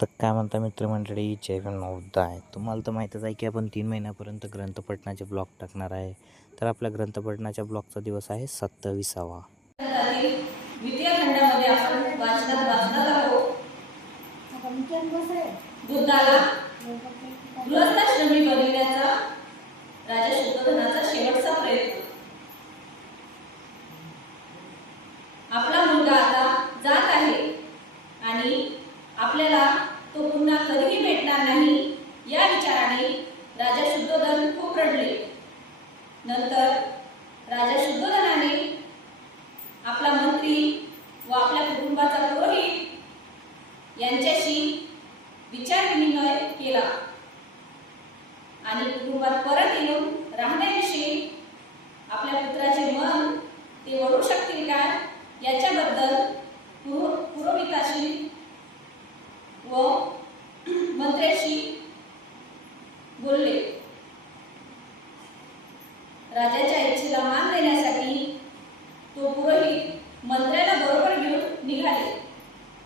तर काय म्हणता मित्रमंडळी, जय भीम नवोदय आहे. तुम्हाला तर माहीतच आहे की आपण 3 महिन्यापर्यंत ग्रंथपठणाचे ब्लॉग टाकणार आहे. तर आपल्या ग्रंथपठणाच्या ब्लॉगचा दिवस आहे 27वा. द्वितीय खंडामध्ये आपण वाचनात आहोत. बुद्धाला गृहस्थाश्रमी बनविण्याचा राजा शुद्धोधनाचा शेवटचा प्रयत्न. आपला मुलगा आता जात आहे आणि आपल्याला तो पुन्हा कधीही भेटणार नाही या विचाराने राजा शुद्धोधन खूप रडले. नंतर राजा शुद्धोधनाने आपला मंत्री व आपल्या कुटुंबाचा पुरोहित यांच्याशी विचार विनिमय केला आणि कुटुंबात परत येऊन राहण्याविषयी आपल्या पुत्राचे मन ते वळू शकतील का याच्याबद्दल पुरोहिताशी व मंत्र्याशी बोलले. राजाच्या इच्छेला मान देण्यासाठी तो पुरोहित मंत्र्याला